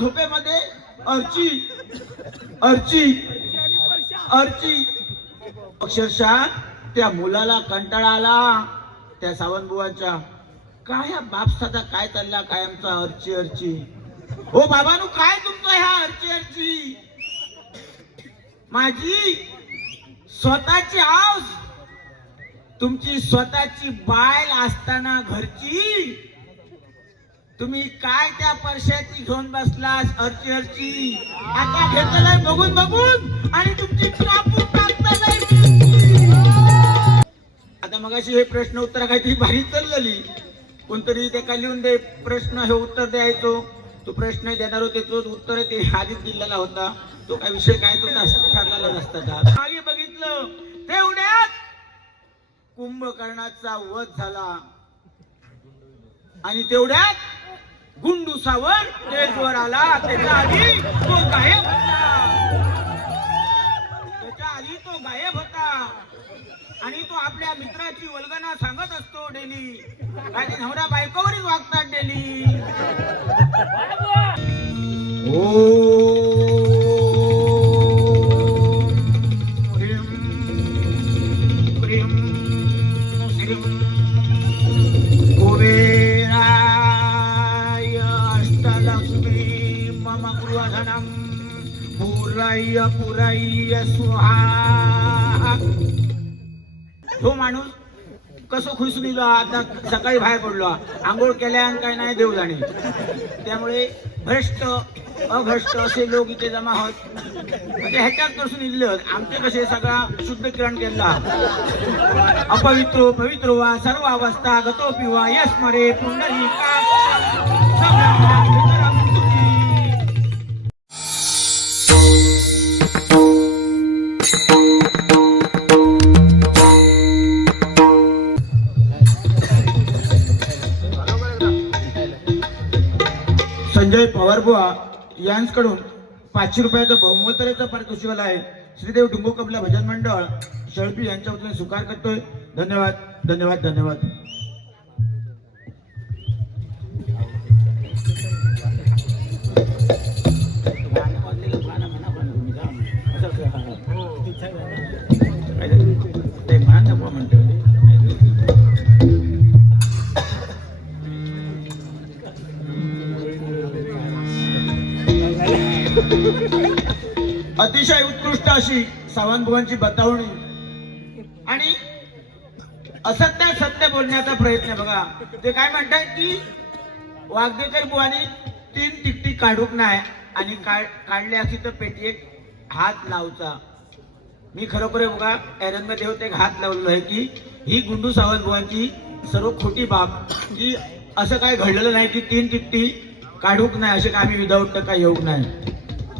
झोपेमध्ये अर्ची अर्ची अर्ची. अक्षरशः त्या मुलाला कंटाळा आला. त्या सावंतबुवाच्या काय या बापसाचा काय चालला? कायमचा अर्ची अर्ची? हो बाबानू काय तुमचं ह्या अर्ची अर्ची? माझी स्वतःची आव तुमची स्वतःची बायल असताना घरची तुम्ही काय त्या परशाची घेऊन बसलास अर्ची अर्ची? आता घेतलाय बघून बघून. आणि तुमची आता मगाशी हे प्रश्न उत्तर काहीतरी भारी चाललेली. कोणतरी ते का लिहून दे प्रश्न हे उत्तर द्यायचो. तो प्रश्न देणार होते तो उत्तर ते आधीच दिलेला होता. तो काय विषय काय तो ठरलेला नसता. का मागे बघितलं तेवढ्यात कुंभकर्णाचा वध झाला. आणि तेवढ्यात गुंडुसावर तेजवर आला त्याच्या आधी तो गायब होता. त्याच्या आधी तो गायब होता. आणि तो आपल्या मित्राची वल्गना सांगत असतो डेली. काय नवऱ्या नवरा बायकोवरच वागतात डेली. कुबेराय गृहधनं पुरय्य पुरय्य स्वाहा. तो माणूस कसं खुश इलो आता सकाळी बाहेर पडलो. आंघोळ केल्यान काय नाही देव जाणे त्यामुळे भ्रष्ट अभ्रष्ट असे लोक इथे जमा होत. म्हणजे ह्याच्यात पासून इल्लं आमचे कसे सगळा शुद्ध किरण केला. अपवित्र पवित्र वा सर्व अवस्था गतो पिवा यश मरे पुंडलिका संजय पवारबुवा यांकडून पाचशे रुपयाचं बहुमोतरेचं पारितोषिक आहे. श्रीदेव डुंबो कबला भजन मंडळ शळपी यांच्या वतीने स्वीकार करतोय. धन्यवाद धन्यवाद धन्यवाद. अतिशय उत्कृष्ट अशी सावंतभुवांची बतावणी. आणि असत्य सत्य बोलण्याचा प्रयत्न बघा. ते काय म्हणतात की वागदेकर बुवानी तीन तिकटी काढूक नाही आणि काढले असती तर पेटी एक हात लावचा. मी खरोखर बघा एरंग देवत एक हात लावलेलो आहे की ही गुंडू सावंतबुवांची सर्व खोटी बाब की असं काय घडलेलं नाही की तीन तिकटी काढूक नाही असे काय आम्ही विदाऊट टका येऊ नाही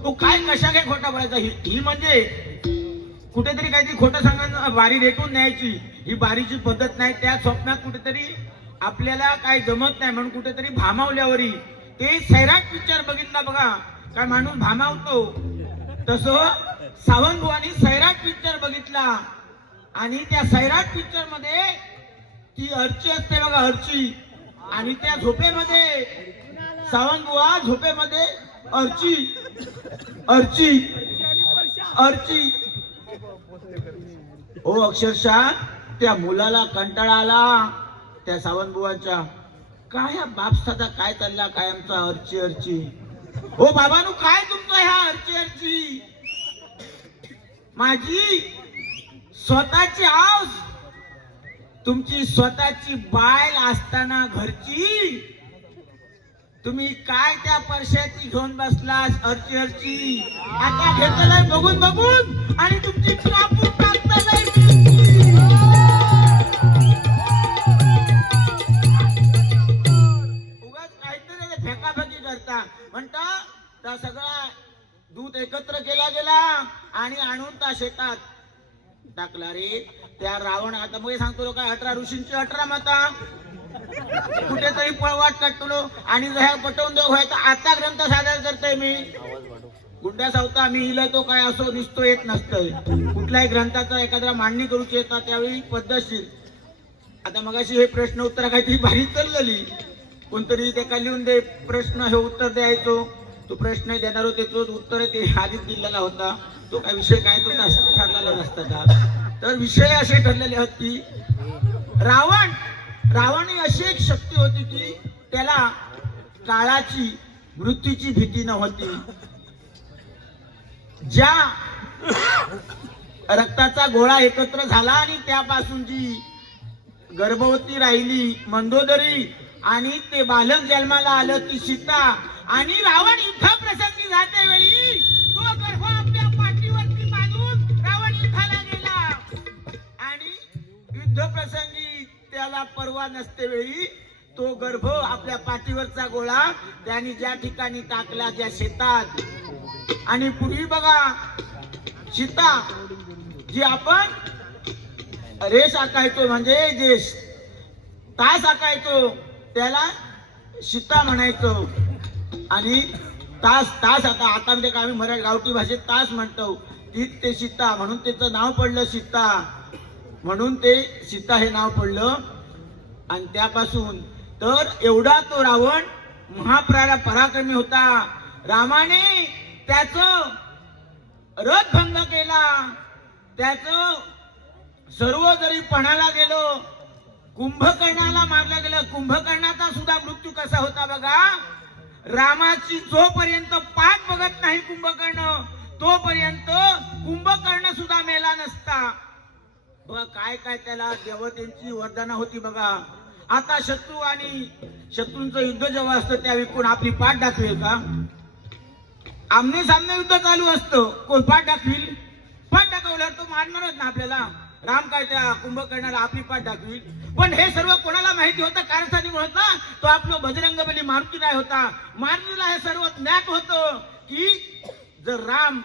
तो काय कशा काय खोटा बोलायचा? ही ही म्हणजे कुठेतरी काहीतरी खोटं सांगायचं बारी रेटून न्यायची. ही बारीची पद्धत नाही त्या स्वप्नात कुठेतरी आपल्याला काय जमत नाही म्हणून कुठेतरी भामावल्यावरी. ते सैराट पिक्चर बघितला बघा. काय माणूस भामावतो. तस सावंतभुवानी सैराट पिक्चर बघितला. आणि त्या सैराट पिक्चरमध्ये ती अर्ची असते बघा अर्ची. आणि त्या झोपेमध्ये सावंतबुवा झोपेमध्ये अर्ची अर्ची अर्ची. हो अक्षरशः त्या मुलाला कंटाळा आला त्या सावंतबुवाच्या. काय या बापसाचा काय चालला कायमचा अर्ची अर्ची? हो बाबानू काय तुमचं ह्या अर्ची अर्ची? माझी स्वतःची आव तुमची स्वतःची बायल असताना घरची तुम्ही काय त्या परशाची घेऊन बसलास अर्ची अर्ची? आता घेतलाय बघून बघून. आणि तुमची कापून उगाच काहीतरी फेकाफेकी करता. म्हणता त्या सगळा दूध एकत्र केला गेला आणि आणून त्या शेतात टाकला रे. त्या रावण आता मग सांगतो काय अठरा ऋषींची अठरा माता. कुठेतरी पळवाट काढतो आणि ह्या पटवून देऊ व्हायचा आता ग्रंथ सादर करतोय मी. गुंडा सावता मी इला तो काय असो दिसतो येत नसतोय. कुठल्याही ग्रंथाचा एखादा मांडणी करूची येतात त्यावेळी पद्धतशीर? आता मगाशी हे प्रश्न उत्तर काहीतरी भारी चाललेली कोणतरी ते का लिहून दे प्रश्न हे उत्तर द्यायचो. तो प्रश्न देणार होते तो उत्तर ते आधीच दिलेला होता. तो काय विषय काय तो ठरलेला नसता. का तर विषय असे ठरलेले आहेत की रावण रावण अशी एक शक्ती होती की त्याला काळाची मृत्यूची भीती नव्हती. ज्या रक्ताचा गोळा एकत्र झाला आणि त्यापासून जी गर्भवती राहिली मंदोदरी आणि ते बालक जन्माला आलं ती सीता आणि रावण इथं प्रसंगी जाते वेळी तो गर्भ आपल्या पाठीवरती बांधून रावण युद्धाला गेला. आणि युद्ध प्रसंगी त्याला परवा नसते वेळी तो गर्भ आपल्या पाठीवरचा गोळा त्याने ज्या ठिकाणी टाकला ज्या शेतात. आणि पूर्वी बघा सीता जी आपण रेस आकायचो म्हणजे जे तास आकायचो त्याला सीता म्हणायचो. आणि तास तास आता आता म्हणजे आम्ही मराठी गावठी भाषेत तास म्हणतो. तीच ते सीता म्हणून त्याचं नाव पडलं सीता. म्हणून ते सीता हे नाव पडलं. आणि त्यापासून तर एवढा तो रावण महाप्रारा पराक्रमी होता. रामाने त्याच रथ भंग केला. त्याच सर्व जरी पणाला गेलो. कुंभकर्णाला मारलं गेलं. कुंभकर्णाचा सुद्धा मृत्यू कसा होता बघा? रामाची जोपर्यंत पाठ बघत नाही कुंभकर्ण तोपर्यंत कुंभकर्ण सुद्धा मेला नसता. बघा काय काय त्याला देवतेंची वरदाना होती बघा. आता शत्रू आणि शत्रूंचं युद्ध जेव्हा असतं त्यावेळी कोण आपली पाठ दाखवेल का? आमने सामने युद्ध चालू असतं. कोण पाठ दाखवील? पाठ दाखवल्यावर तो मानणारच ना आपल्याला राम काय त्या कुंभकर्णाला आपली पाठ दाखवील? पण हे सर्व कोणाला माहिती होतं? कारस्थानी होता तो आपलं बजरंग बली मारुती नाही होता. मारुतीला हे सर्व ज्ञात होतं की जर राम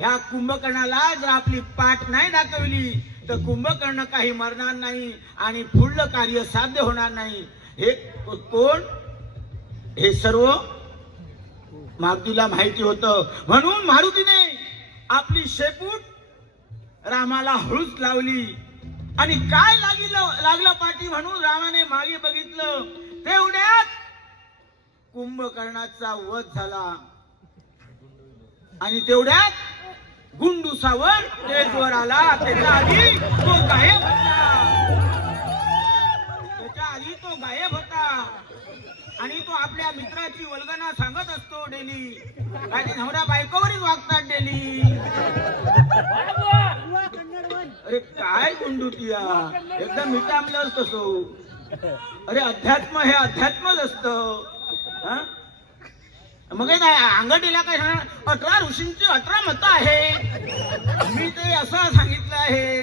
या कुंभकर्णाला जर आपली पाठ नाही दाखवली तर कुंभकर्ण काही मरणार नाही आणि पुढलं कार्य साध्य होणार नाही. हे कोण? हे सर्व मारुतीला माहिती होतं. म्हणून मारुतीने आपली शेपूट रामाला हळूच लावली. आणि काय लागलं लागलं पाठी म्हणून रामाने मागे बघितलं. तेवढ्यात कुंभकर्णाचा वध झाला. आणि तेवढ्यात गुंडुसावर तेजवर आला त्याच्या आधी तो गायब होता. त्याच्या आधी तो गायब होता. आणि तो आपल्या मित्राची वल्गना सांगत असतो डेली. आणि नवऱ्या बायकोवरच वागतात डेली. अरे काय गुंडुतिया एकदम मिटामलं तसो. अरे अध्यात्म हे अध्यात्मच असतं. हा? मग काय अंगठीला काय सांगणार? अठरा ऋषींची अठरा मतं आहे. मी ते असं सांगितलं आहे.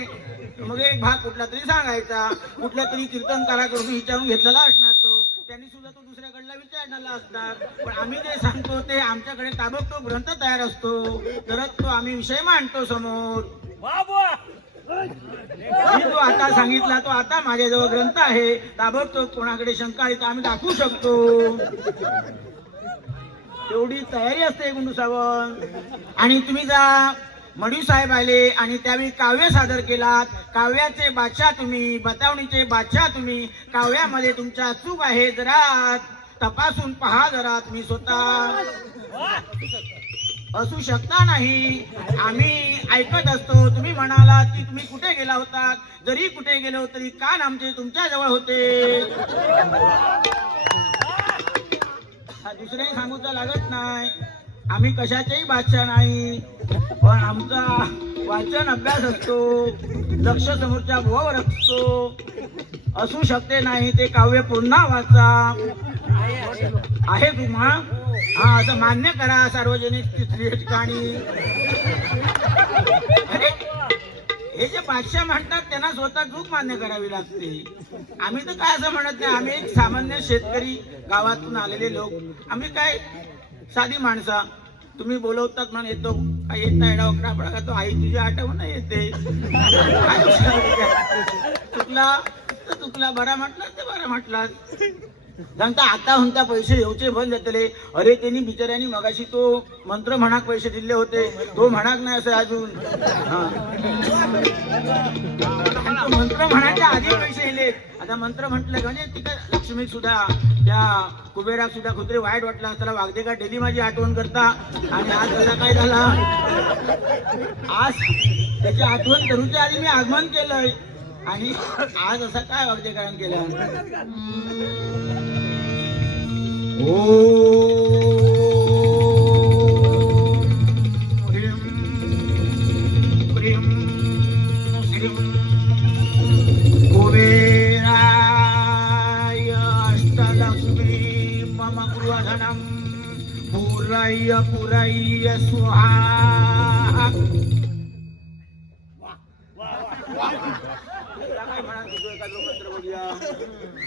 मग एक भाग कुठला तरी सांगायचा. कुठल्या तरी कीर्तनकाराकडून विचारून घेतलेला असणार तो. त्यांनी सुद्धा तो दुसऱ्याकडला विचारलेला असणार. पण आम्ही जे सांगतो ते आमच्याकडे ताबडतोब ग्रंथ तयार असतो. तरच तो आम्ही विषय मांडतो समोर. मी जो आता सांगितला तो आता माझ्याजवळ ग्रंथ आहे. ताबडतोब कोणाकडे शंका आहे तर आम्ही दाखवू शकतो. तेवढी तयारी असते गुंडू सावंत. आणि तुम्ही जा मडू साहेब आले आणि त्यावेळी काव्य सादर केलात. काव्याचे बादशाह तुम्ही बतावणीचे बादशाह तुम्ही. काव्यामध्ये तुमच्या चूक आहे जरा. तपासून पहा जरा तुम्ही स्वतः. असू शकता नाही. आम्ही ऐकत असतो. तुम्ही म्हणालात की तुम्ही कुठे गेला होता जरी कुठे गेलो तरी कान आमचे तुमच्या जवळ होते. दुसऱ्याही सांगूचा लागत नाही. आम्ही कशाचेही बादशाह नाही पण आमचा वाचन अभ्यास असतो लक्ष समोरच्या भुवावर असतो. असू शकते नाही ते काव्य पुन्हा वाचा. आहे तुम्हा? हा असं मान्य करा सार्वजनिक ठिकाणी. हे जे बादशाह म्हणतात त्यांना स्वतः चूक मान्य करावी लागते. आम्ही तर काय असं म्हणत नाही. आम्ही एक सामान्य शेतकरी गावातून आलेले लोक. आम्ही काय साधी माणसा. तुम्ही बोलवतात म्हणून येतो. काय येत नाही डॉक्टर पडा तो आई तुझी आठवण येते. चुकला तर चुकला बरा म्हटला ते बरा म्हटला. सांगता आता म्हणता पैसे येऊचे बंद जातले अरे त्यांनी बिचाऱ्यांनी मगाशी तो मंत्र म्हणाक पैसे दिले होते. तो म्हणाक नाही असं अजून. मंत्र म्हणायच्या आधी पैसे येले. आता मंत्र म्हटलं म्हणजे तिथं लक्ष्मी सुद्धा त्या कुबेराक सुद्धा कुत्रे वाईट वाटला असताना वागदे का? डेली माझी आठवण करता. आणि आज त्याला काय झाला? आज त्याची आठवण करूच्या आधी मी आगमन केलंय. आणि आज असा काय वागदेकरण केलं? ओम ह्रीं क्रीं श्रीं कुबेराय अष्टलक्ष्मी मम गृहधनं पूरय्य पूरय्य स्वाहा तिला काय म्हणा तिथं एखादं पत्र बघूया. बघ, बघ, बघ, बघ. तिला काय ना.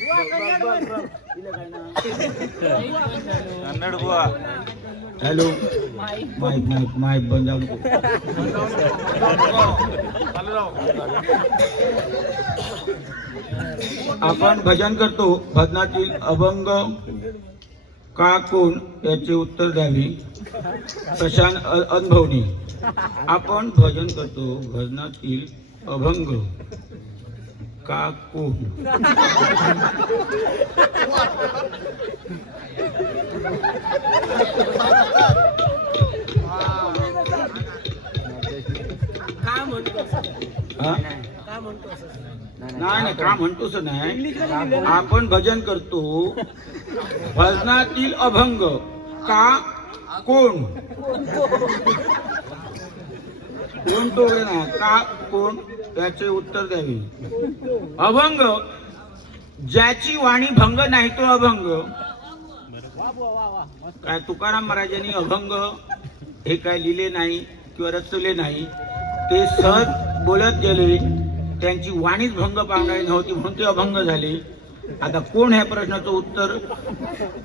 कन्नड बुवा हॅलो. माईक माईक माईक बंद जाऊ नको आपण भजन करतो. भजनातील अभंग का कोण याचे उत्तर द्यावी. प्रशांत अ- अनुभवनी. आपण भजन करतो. भजनातील अभंग. का कोण हा? नाही नाही का म्हणतोस नाही. आपण भजन करतो. भजनातील अभंग. का? कोण? कोण तो ना का कोण त्याचे उत्तर द्यावे? अभंग. ज्याची वाणी भंग नाही तो अभंग. काय तुकाराम महाराजांनी अभंग हे काय लिहिले नाही किंवा रचले नाही? ते सहज बोलत गेले त्यांची वाणीच भंग पावणारी नव्हती म्हणून ते अभंग झाले. आता कोण ह्या प्रश्नाचं उत्तर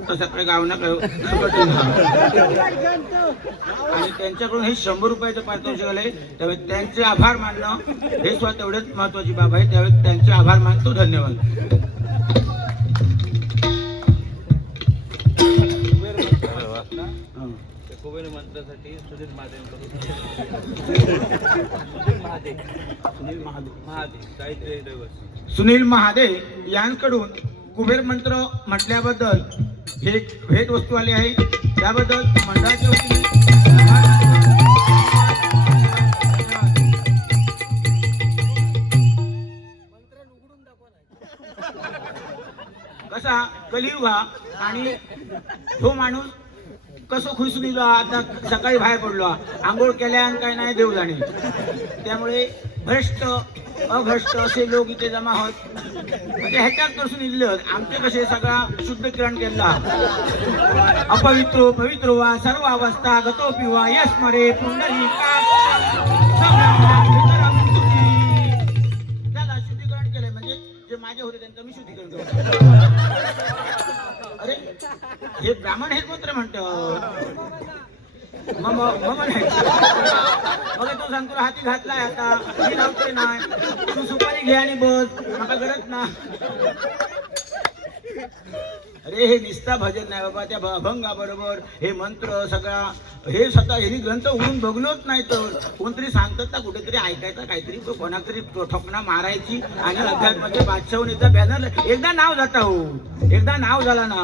तसं काय गाव ना आणि त्यांच्याकडून हे शंभर रुपयाचं पारितोषिक आले त्यावेळी त्यांचे आभार मानणं हे सुद्धा तेवढेच महत्वाची बाब आहे. त्यावेळी त्यांचे आभार मानतो. धन्यवाद. कुबेर मंत्रासाठी सुधीर महादेव सुनील महादेव. महादेव सुनील महादे यांकडून कुबेर मंत्र म्हटल्याबद्दल हे भेट वस्तू आली आहे. त्याबद्दल मंडळाच्या वतीने कसा कलियुग आणि तो माणूस कसं खुश निघा आता सकाळी बाहेर पडलो. आंघोळ केल्यान काय नाही देव जाणे त्यामुळे भ्रष्ट अभ्रष्ट असे लोक इथे जमा होत. म्हणजे ह्याच्यात कसून इल्लं आमचे कसे सगळा शुद्ध किरण केला. अपवित्र पवित्र वा सर्व अवस्था गतो पिवा यश मरे पुंडली बघा तो सांगतो हाती घातलाय आता. मी लावतोय नाही तू सुपारी घे आणि बस. मला गरज ना. अरे हे निस्ता भजन नाही बाबा त्या अभंगा बरोबर हे मंत्र सगळा हे स्वतः हे ग्रंथ उडून बघलोच नाही तर. कोणतरी सांगतात ना कुठेतरी ऐकायचं काहीतरी तो तरी ठोकणा मारायची आणि अध्यात्माचे बादशाहून बॅनर एकदा नाव जाता हो. एकदा नाव झाला ना.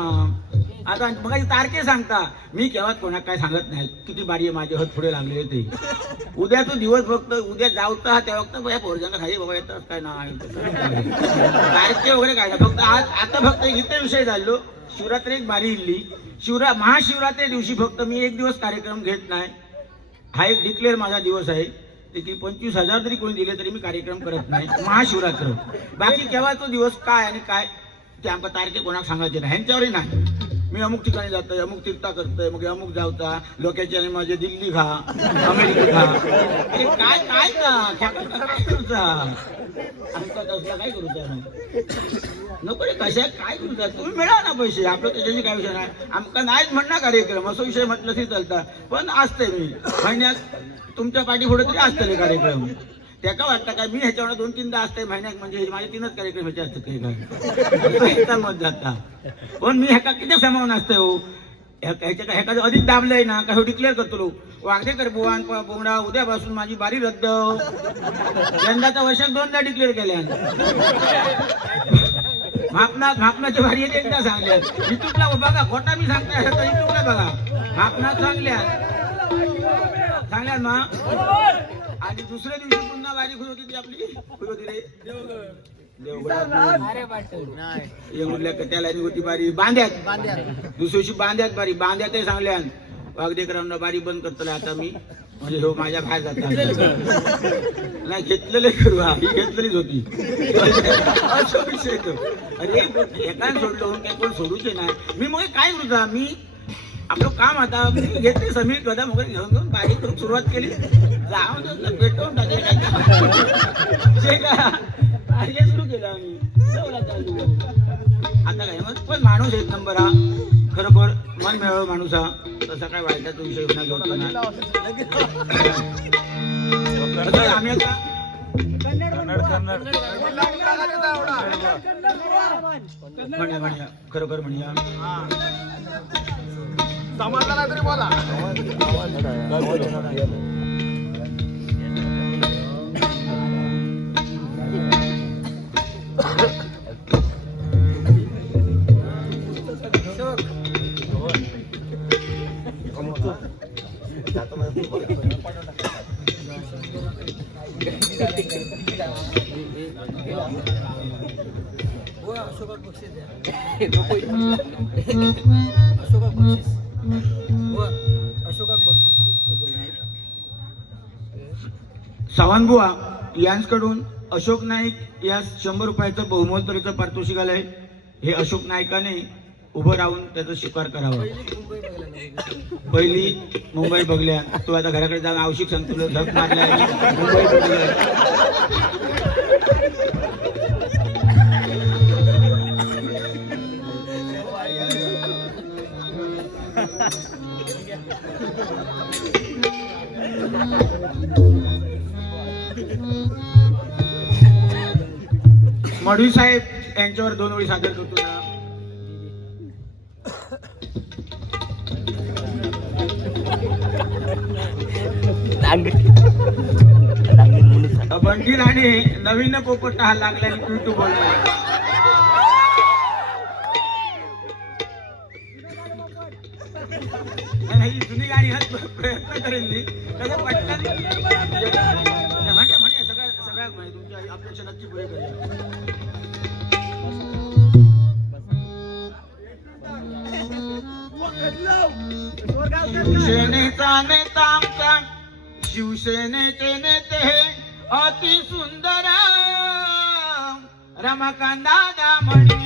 आता मग तारखे सांगता. मी केव्हा कोणा काय सांगत नाही. किती बारी आहे माझे हत पुढे लागले ते उद्या तो दिवस फक्त उद्या जावता त्या फक्त या पोरजांना खाली बाबा येतात काय नाही तारखे वगैरे काय फक्त आज आता फक्त इथे विषय झालो शिवरात्री एक बारी इल्ली शिवरा महाशिवरात्री दिवशी फक्त मी एक दिवस कार्यक्रम घेत नाही. हा एक डिक्लेअर माझा दिवस आहे. त्याची पंचवीस हजार जरी कोणी दिले तरी मी कार्यक्रम करत नाही. महाशिवरात्र. बाकी केव्हा तो दिवस काय आणि काय ते आमका तारखे कोणाक सांगायचे नाही. ह्यांच्यावरही नाही. मी अमुक ठिकाणी जातोय अमुक तीर्था करतोय मग अमुक जावता लोकांच्या आणि माझे दिल्ली घा अमेरिका घा. अरे काय काय काय करूचा आमचा. काय करूचा नको रे कशा काय करूचा तुम्ही मिळा ना पैसे आपलं त्याच्याशी काय विषय नाही. आमका नाहीच म्हणणार कार्यक्रम असं विषय म्हटलं तरी चालता. पण असते मी. महिन्यात तुमच्या पाठी पुढे तरी असतले कार्यक्रम. त्याका वाटतं काय मी ह्याच्यावर दोन तीनदा असते महिन्यात म्हणजे माझे तीनच कार्यक्रम ह्याचे असतात काही मत जाता. पण मी ह्याका किती समावून असते हो? ह्याच्या ह्याका अधिक दाबलंय ना का हे डिक्लेअर करतो वागदेकर बुवान बोंगडा उद्यापासून माझी बारी रद्द. यंदाच्या वर्षात दोनदा डिक्लेअर केल्या. मापनात मापनाच्या भारी एकदा सांगल्यात. युट्यूबला बघा खोटा मी सांगताय तर युट्यूबला बघा. मापनात सांगल्यात. सांगल्यात मा आणि दुसऱ्या दिवशी पुन्हा बारी खुई होती ती आपली. खुई होती रे. कट्याला होती बारी. बांध्यात. दुसऱ्या दिवशी बांध्यात बारी. बांध्यात सांगल्यान वागदेकरांना बारी बंद करतला आता मी. म्हणजे हो माझ्या बाहेर जाता नाही घेतलेले करू. हा ही घेतलेलीच होती. असा विषय तो. अरे एकान सोडलो? काय कोण सोडूचे नाही मी मग काय करूचा मी आपलं काम आता मी घेतले समीर कदम वगैरे घेऊन घेऊन बारीक करून सुरुवात केली. जाऊन पेटवून टाकले काय? सुरू केलं आम्ही. आता काय मग पण माणूस एक नंबर हा. खरोखर मन मिळव माणूस हा. तसा काय वाईटाचा विषय होणार होतो ना आता आम्ही आता कन्नड म्हणूया म्हणूया तरी बोला. कडून अशोक नाईक या शंभर रुपयाचं बहुमोलतरीचं पारितोषिक आलंय. हे अशोक नाईकाने उभं राहून त्याचा स्वीकार करावा. पहिली मुंबई बघल्या. तू आता घराकडे जाऊन आवश्यक सांगतो झक मारलाय. मुंबई बघल्या मढवी साहेब यांच्यावर दोन ओळी सादर करतो ना. बंडी राणे नवीन पोपट हा लागला आणि तू बोलला जुनी गाणी हा प्रयत्न करेन मी. कसं पटकन सगळ्या तुमची आई अपेक्षा नक्की पुरे करेल. शिवसेनेचा नेता आमचा शिवसेनेचे नेते हे अति सुंदर रमाकांत दादा म्हणजे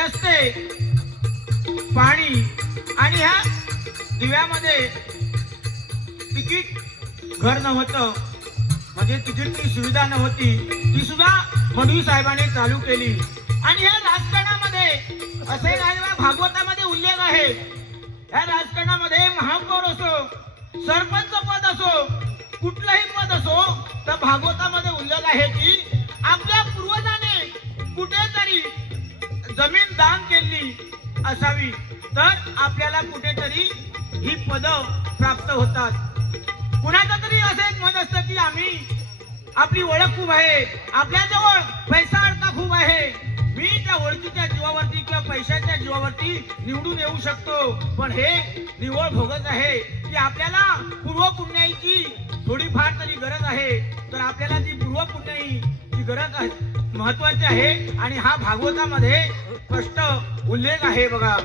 रस्ते पाणी आणि ह्या दिव्यामध्ये तिकीट घर नव्हतं. म्हणजे तिकीटची सुविधा नव्हती. ती सुद्धा मधवी साहेबांनी चालू केली. आणि या राजकारणामध्ये असे काही भागवतामध्ये उल्लेख आहे. या राजकारणामध्ये महापौर असो सरपंच पद असो कुठलंही पद असो तर भागवतामध्ये उल्लेख आहे की आपल्या पूर्वजाने कुठेतरी जमीन दान केली असावी तर आपल्याला कुठेतरी ही पद प्राप्त होतात. कुणाचं तरी असं एक मत असतं की आम्ही आपली ओळख खूप आहे आपल्याजवळ पैसा अडका खूप आहे. मी त्या ओळखीच्या जीवावरती किंवा पैशाच्या जीवावरती निवडून येऊ शकतो पण हे निवळ भोगत आहे की आपल्याला पूर्व पुण्याईची थोडीफार तरी गरज आहे. तर आपल्याला ती पूर्व पुण्याईची गरज आहे. महत्त्वाचे आहे आणि हा भागवतामध्ये स्पष्ट उल्लेख आहे बघा.